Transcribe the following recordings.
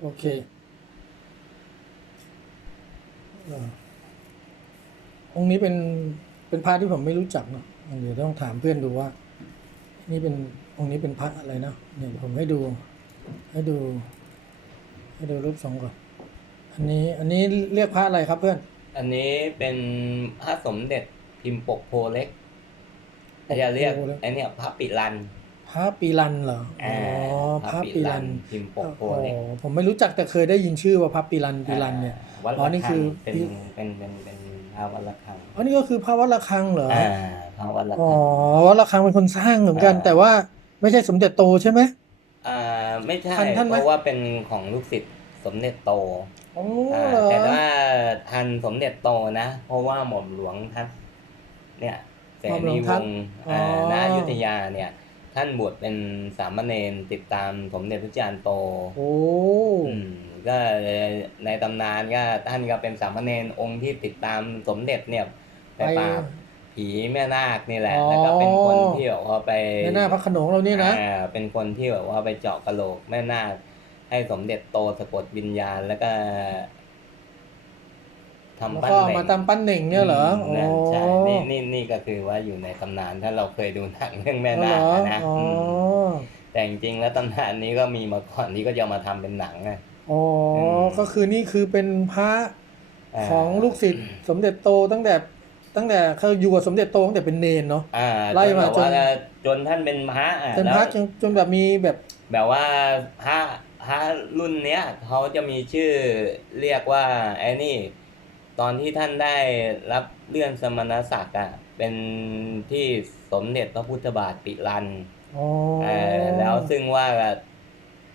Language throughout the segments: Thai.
โอเคเออองค์นี้เป็นเป็นพระที่ผมไม่รู้จักเนาะเดี๋ยวต้องถามเพื่อนดูว่า นี่เป็นองค์นี้เป็นพระอะไรนะเนี่ยผมให้ดู ให้ดู ให้ดูรูปทรงก่อน อันนี้อันนี้เรียกพระอะไรครับเพื่อน อันนี้เป็นพระสมเด็จพิมพ์ปกโพเล็กจะเรียกปกโพเล็กไอเนี่ยพระปิลัน พระปีรันเหรออ๋อพระปีรันพิมพ์ปกโพโอ้เล็กผมไม่รู้จักแต่เคยได้ยินชื่อว่าพระปีรันปีรันเนี่ยาวัดอ๋อนี่ระฆัคืงอเป็นเป็นเป็นเป็นพระวัดระฆังอันนี้ก็คือพระวัดระฆังเหรออ่าพระวัดระอ๋อฆังวัดระฆังเป็นคนสร้างเหมือนกันอ่าแต่ว่าไม่ใช่สมเด็จโตใช่ไหมอ่าไม่ใช่ทันท่านไหมเพราะว่าเป็นของลูกศิษย์สมเด็จโตอ๋ออ่าเหรอแต่ว่าทันสมเด็จโตนะ เพราะว่าหม่อมหลวงท่านเนี่ยเสนีวงศ์อ่าณอยุธยาเนี่ย ท่านบวชเป็นสามเณรติดตามสมเด็จพระจารย์โตโอ้อืมก็ในตำนานก็ท่านก็เป็นสามเณรองค์ที่ติดตามสมเด็จเนี่ยไปปราบผีแม่นาคนี่แหละ แล้วก็เป็นคนที่แบบว่าไปในหน้าพระโขนงเรานี่นะอ่าเป็นคนที่แบบว่าไปเจาะกระโหลกแม่นาคให้สมเด็จโตสะกดวิญญาณ แล้วก็ ทำแล้วปั้นก็เหเอาน่มางตามปั้นเหน่งเนี่ยเหรอมโอ้นั่นใช่นี่นี่นี่ก็คือว่าอยู่ในตำนานถ้าเราเคยดูหนังเรื่องแม่อ๋อนาเหรคออะนะอ๋อมแต่จริงๆแล้วตำนานนี้ก็มีมาก่อนที่ก็จะมาทำเป็นหนังอะอ๋ออม ก็คือนี่คือเป็นพระาของลูกศิษย์สมเด็จโตตั้งแต่ตั้งแต่เขาอยู่กับสมเด็จโตตั้งแต่เป็นเนนเนาะ อ่าไล่มาจนแบบจนว่าจนท่านเป็นพระอะเป็นแล้วพระจนจนแบบมีแบบแบบว่าพระพระรุ่นเนี้ยเขาจะมีชื่อเรียกว่าไอ้นี่ ตอนที่ท่านได้รับเลื่อนสมณศักดิ์อะเป็นที่สมเด็จพระพุทธบาทปิรันอ๋อเอ่อแล้วซึ่งว่า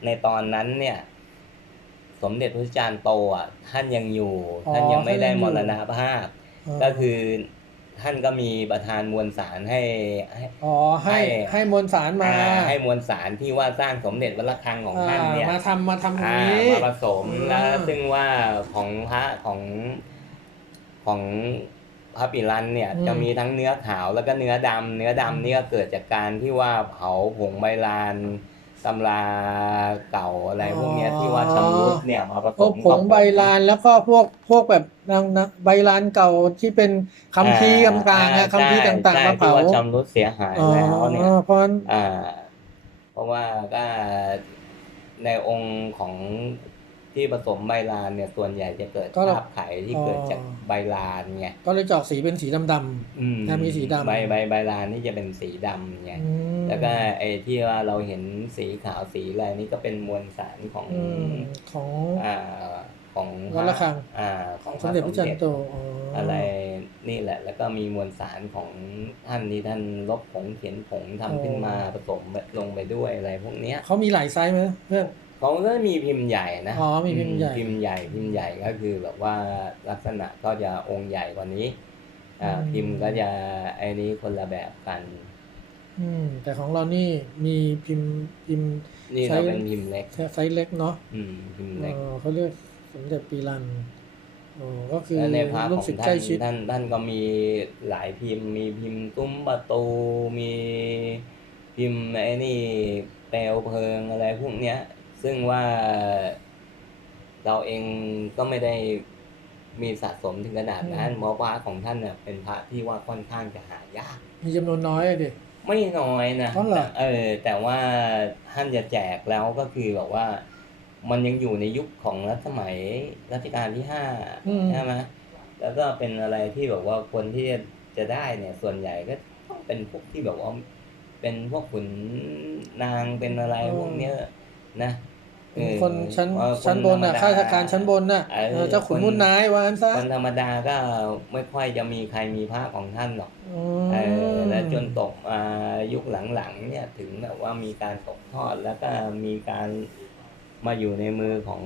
ในตอนนั้นเนี่ย สมเด็จพระจารย์โตอะท่านยังอยู่ ท่านยังไม่ได้มรณภาพ ก็คือท่านก็มีประธานมวลสารให้ให้อ๋อให้ให้ให้มวลสารมาอ่ให้มวลสารที่ว่าสร้างสมเด็จวัดระฆังของท่านเนี่ยอ่ามาทำมาทำตรงอ่านี้มาผสมอืมแล้วซึ่งว่าของพระของ ของพระปิรันเนี่ยอืมจะมีทั้งเนื้อขาวแล้วก็เนื้อดำเนื้อดำนี่ก็เกิดจากการที่ว่าเผาผงใบลานตำราเก่าอะไรพวกเนี้ยที่ว่าชำรุดเนี่ยมาผพสวกมผงใบลานแล้วก็พวกพวกแบบนางนะใบลานเก่าที่เป็นคำพีร์ต่างๆนะคำพีร์ต่างๆมาเผาที่ว่าชำรุดเสียหายอ๋อแล้วเนี่ยเพราะฉะนั้นอ่า เพราะว่าก็ในองค์ของ ที่ผสมใบลานเนี่ยส่วนใหญ่จะเกิดภาพไข่ที่เกิดจากใบลานไงก็เลยเจอกสีเป็นสีดำ อืมอ่ามีสีดำ ใบใบใบลานนี่จะเป็นสีดำไงๆอืมแล้วก็ไอ้ที่ว่าเราเห็นสีขาวสีอะไรนี่ก็เป็นมวลสารของอืมของ อ่าของวัดระฆัง อ่าของสมเด็จพระจันทร์โตอ๋อออะไรนี่แหละ แล้วก็มีมวลสารของท่านที่ท่านลบผงเขียนผงทำขึ้นมาผสมลงไปด้วยอะไรพวกเนี้ย เขามีหลายไซส์ไหมเพื่อน เขาก็มีพิมพ์ใหญ่นะอ๋อมีพิมพ์ใหญ่พิมพ์ใหญ่พิมพ์ใหญ่ก็คือแบบว่าลักษณะก็จะองค์ใหญ่กว่านี้อ่าอืมพิมพ์ก็จะไอ้นี้คนละแบบกัน อืม แต่ของเรานี่มีพิมพ์พิมพ์นี่ใช้เราเป็นพิมพ์เล็กไซส์เล็กเนาะอืมพิมพ์เอเล็กอเขาเรียกสมเด็จปีรันอ๋อก็คือแล้วในพระลูขกองศิษย์ท่าใกล้นชิดท่านท่านก็มีหลายพิมพ์ มีพิมพ์ตุ้มประตูมีพิมพ์ไอ้นี่แปลวเพลิงอะไรพวกเนี้ย ซึ่งว่าเราเองก็ไม่ได้มีสะสมถึงขนาดนั้นเพราะพระของท่านเนี่ยเป็นพระที่ว่าค่อนข้างจะหายาก มีจำนวนน้อยอะดิ ไม่น้อยนะอ๋อเหรอแต่เออ แต่ว่าท่านจะแจกแล้วก็คือแบบว่า มันยังอยู่ในยุคของรัชสมัยรัชกาลที่ห้าอืม ใช่ไหมแล้วก็เป็นอะไรที่แบบว่าคนที่จะได้เนี่ยส่วนใหญ่ก็ต้องเป็นพวกที่แบบว่าเป็นพวกขุนนางเป็นอะไรพวกเนี้ย นะเออคนชั้นเออชั้นบนน่ะธรรมดข้าราชการชั้นบนน่ะเออเออเจ้าขุนคนมุนนายว่างั้นซะคนธรรมดาก็ไม่ค่อยจะมีใครมีพระของท่านหรอกอืเออมแล้วจนตกมายุคหลังๆเนี่ยถึงแบบว่ามีการตกทอดแล้วก็มีการมาอยู่ในมือของ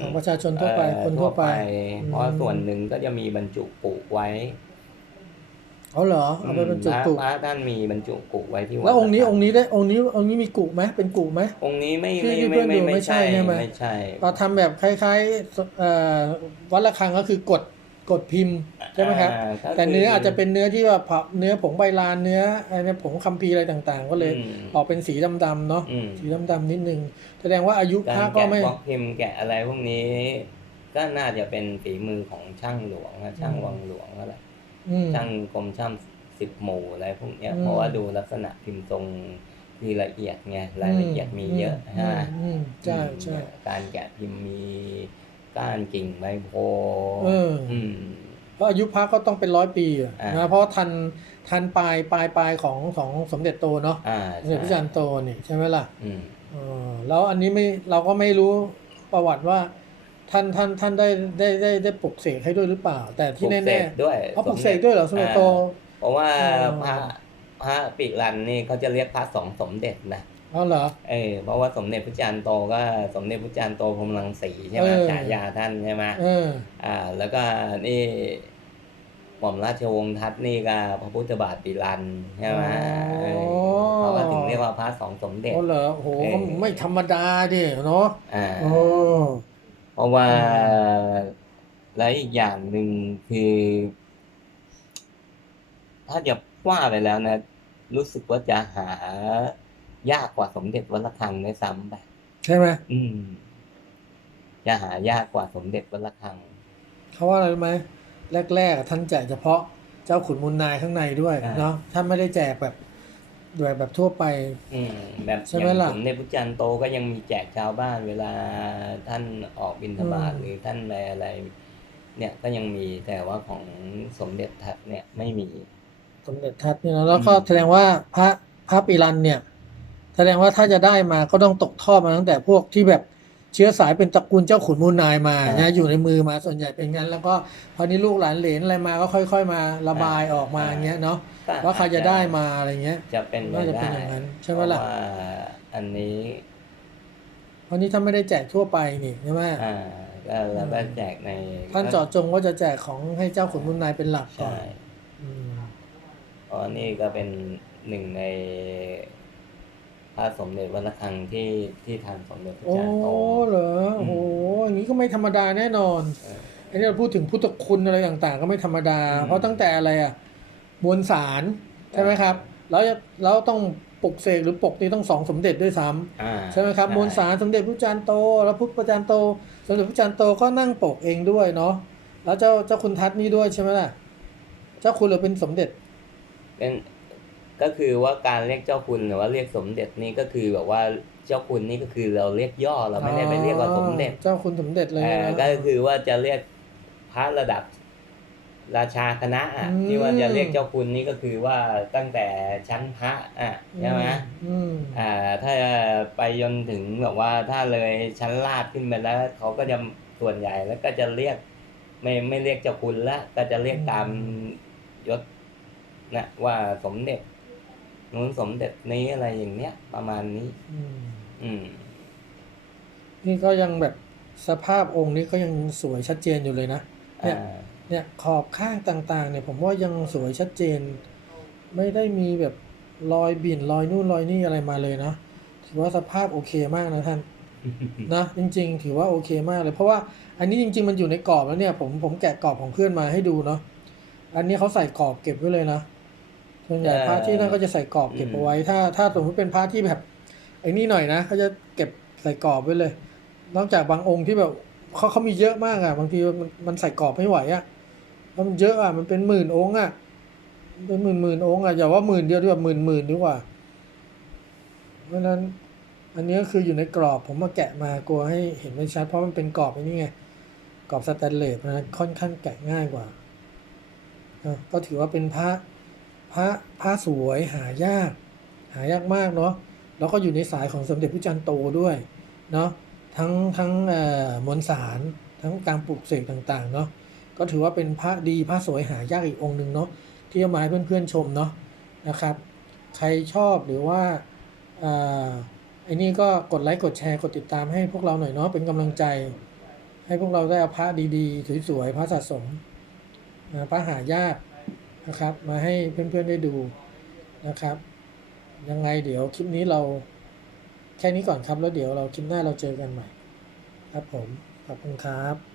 ของประชาชนทั่วไปเอ่อคนทั่วไป เพราะส่วนหนึ่งก็จะมีบรรจุปุไว้ เอาเหรอเอาไปบรรจุพระกุพระท่านมีบรรจุปุไว้ที่ดแล้วองค์นี้ะฆัองค์นี้ได้องค์นี้องค์นี้มีกุไหมเป็นกุไหมองค์นี้ไม่ที่ไม่ที่ไม่เพื่อนไม่ดูไม่ไม่ใช่ใช่ใช่ไหมไม่ใช่เราทำแบบคล้ายๆเอ่อวัดระฆังก็คือกดกดพิมพ์ใช่ไหมครับอ่าก็แต่เนื้อคือาจจะเป็นเนื้อที่ว่าเผาเนื้อผงใบลานเนื้ออะไรเนี่ยผงคัมภีร์อะไรต่างๆ ก็เลยอืมออกเป็นสีดำๆเนาะอืมสีดำๆนิดนึง แสดงว่าอายุพการระก็แกะไม่บล็อกพิมพ์แกะอะไรพวกนี้ ก็น่าจะเป็นฝีมือของช่างหลวงนะช่างวังหลวงก็แหละอืม ช่างกรมช่างสิบหมู่อะไรพวกเนี้ยอืมเพราะว่าดูลักษณะพิมพ์ทรงมีละเอียดไงรายละเอียดมีเยอะอืฮะมอืมใช่อืมใช่การแกะพิมพ์มีก้านกิ่งใบโพเอออืมเพราะอายุพระก็ต้องเป็นร้อยปีอะอ่านนะเพราะว่าทันทันปลายปลายปลายของของสมเด็จโตเนาะอ่าสมเด็จพระจันทร์โตนี่ใช่ไหมล่ะอืมเออแล้วอันนี้ไม่เราก็ไม่รู้ประวัติว่า ท่านท่านท่านได้ได้ได้ได้ปลุกเสกให้ด้วยหรือเปล่า แต่ที่ปลุกเสแน่กด้วยๆเขาปลุกเสกด้วยเหรอสมเด็จโตเพราะว่าอ๋อพระพระปิรันนี่เขาจะเรียกพระสองสมเด็จนะอ๋อเหรอ เออเพราะว่าสมเด็จพระจันทร์โตก็สมเด็จพระจันทร์โตพรหมรังสีใช่ไหมเออ ฉายาท่านใช่ไหมเออ อ่า แล้วก็นี่หม่อมราชวงศ์ทัตนี่ก็พระพุทธบาทปิรันใช่ไหมเออเขาก็ถึงเรียกว่าพระสองสมเด็จ อ๋อเหรอโอ้โหเออ ไม่ธรรมดาดิเนาะอ่า โอ้ เพราะว่าและอีกอย่างหนึ่งคือ ถ้าจะว่าไปแล้วนะ รู้สึกว่าจะหายากกว่าสมเด็จวัดระฆังด้วยซ้ำไปใช่ไหมอืมจะหายากกว่าสมเด็จวัดระฆังเขาว่าอะไรรู้ไหมแรกๆอะท่านแจกเฉพาะเจ้าขุนมูลนายข้างในด้วยอ่าเนาะท่านไม่ได้แจกแบบ แบบแบบทั่วไป อืมแบบใช่ไหมอย่างล่ะสมเด็จพระจันทร์โตก็ยังมีแจกชาวบ้านเวลาท่านออกบิณฑบาตอืม หรือท่านอะไรอะไร เนี่ยก็ยังมีแต่ว่าของสมเด็จทัตเนี่ยไม่มี สมเด็จทัตเนี่ยนะแล้วก็อืม แสดงว่าพระพระปีรันเนี่ย แสดงว่าถ้าจะได้มาก็ต้องตกทอดมาตั้งแต่พวกที่แบบเชื้อสายเป็นตระกูลเจ้าขุนมูลนายมานะอยู่ในมือมาส่วนใหญ่เป็นงั้น แล้วก็พอนี้ลูกหลานเหลนอะไรมาก็ค่อย ๆ มาระบายออกมาอย่างเงี้ยเนาะก็ ว่าใครจะได้มาอะไรเงี้ย จะเป็นน่าจะไปเป็นได้อย่างนั้น ใช่ไหมล่ะเพราว่าอันนี้เพราะนี้ท่านไม่ได้แจกทั่วไปนี่ใช่ไหมอ่าก็แล้วก็แจกในท่านเจาะจงว่าจะแจกของให้เจ้าขุนมูลนายเป็นหลักก่อใช่นอืมเพราะนี่ก็เป็นหนึ่งในพระสมเด็จวัดระฆังที่ที่ทำสมเด็จพระโอ้เจ้าโตเหรอโอ้โหอย่างนี้ก็ไม่ธรรมดาแน่นอนเอออันนี้เราพูดถึงพุทธคุณอะไรต่างๆ ก็ไม่ธรรมดาอืมเพราะตั้งแต่อะไรอะ มวลสารใช่ไหมครับแล้วแล้วต้องปลุกเสกหรือปกนี่ต้องสองสมเด็จด้วยซ้ำอ่าใช่ไหมครับมวลสารสมเด็จพระจารย์โต แล้วพุทธพระจารย์โต สมเด็จพระจารย์โตก็นั่งปกเองด้วยเนาะแล้วเจ้าเจ้าคุณทัตนี่ด้วยใช่ไหมล่ะ เจ้าคุณเราเป็นสมเด็จ เป็นก็คือว่าการเรียกเจ้าคุณหรือว่าเรียกสมเด็จนี่ก็คือแบบว่าเจ้าคุณนี่ก็คือเราเรียกย่อเราไม่ได้ไปเรียกว่าสมเด็จอ๋อเจ้าคุณสมเด็จเลยเอ่อนะก็คือว่าจะเรียกพระระดับ ราชาคณะอะอืม ที่ว่าจะเรียกเจ้าคุณนี่ก็คือว่าตั้งแต่ชั้นพระอะใช่ไหมอืมอ่าถ้าไปจนถึงแบบว่าถ้าเลยชั้นลาดขึ้นไปแล้วเขาก็จะส่วนใหญ่แล้วก็จะเรียกไม่ไม่เรียกเจ้าคุณละก็จะเรียกตามยศนะว่าสมเด็จนู้นสมเด็จนี้อะไรอย่างเนี้ยประมาณนี้ อืมอืม นี่ก็ยังแบบสภาพองค์นี้ก็ยังสวยชัดเจนอยู่เลยนะ เนี่ย อ่า เนี่ยขอบข้างต่างๆเนี่ยผมว่ายังสวยชัดเจน ไม่ได้มีแบบรอยบิ่นรอยนู่นรอยนี่อะไรมาเลยนะถือว่าสภาพโอเคมากนะท่านนะจริง ๆ ถือว่าโอเคมากเลย เพราะว่าอันนี้จริง ๆ มันอยู่ในกรอบแล้วเนี่ยผมผมแกะกรอบของเพื่อนมาให้ดูเนาะอันนี้เขาใส่กรอบเก็บไว้เลยนะส่วนใหญ่เออพระที่นั่นก็จะใส่กรอบเก็บอืมเอาไว้ ถ้าถ้าสมมติเป็นพระที่แบบไอ้นี่หน่อยนะเขาจะเก็บใส่กรอบไว้เลย นอกจากบางองค์ที่แบบเขาเขามีเยอะมากอะบางทีมันมันใส่กรอบไม่ไหวอะเพราะ มันเยอะอะมันเป็นหมื่นองค์อะเป็นหมื่นหมื่นองค์อะอย่าว่าหมื่นเดียวดีกว่าหมื่นหมื่นดีกว่า เพราะฉะนั้นอันนี้ก็คืออยู่ในกรอบผมมาแกะมากลัวให้เห็นไม่ชัดเพราะมันเป็นกรอบอ้นี่ไงกรอบสแตนเลสนะค่อนข้างแกะง่ายกว่าก็ถือว่าเป็นพระพระพระสวยหายาก หายากมากเนาะแล้วก็อยู่ในสายของสมเด็จพระจันโตด้วยเนาะทั้งทั้งเอ่อมวลสารทั้งการปลูกเสกต่างๆเนาะ ก็ถือว่าเป็นพระดีพระสวยหายากอีกองค์หนึ่งเนาะที่เอามาให้เพื่อนๆชมเนาะนะครับ ใครชอบหรือว่าอ่าไอ้นี่ก็กดไลค์กดแชร์กดติดตามให้พวกเราหน่อยเนาะเป็นกำลังใจ ให้พวกเราได้เอาพระดีๆสวยๆพระสะสมพระหายากนะครับ มาให้เพื่อนๆได้ดูนะครับ ยังไงเดี๋ยวคลิปนี้เราแค่นี้ก่อนครับแล้วเดี๋ยวเราคลิปหน้าเราเจอกันใหม่ ครับผมขอบคุณครับ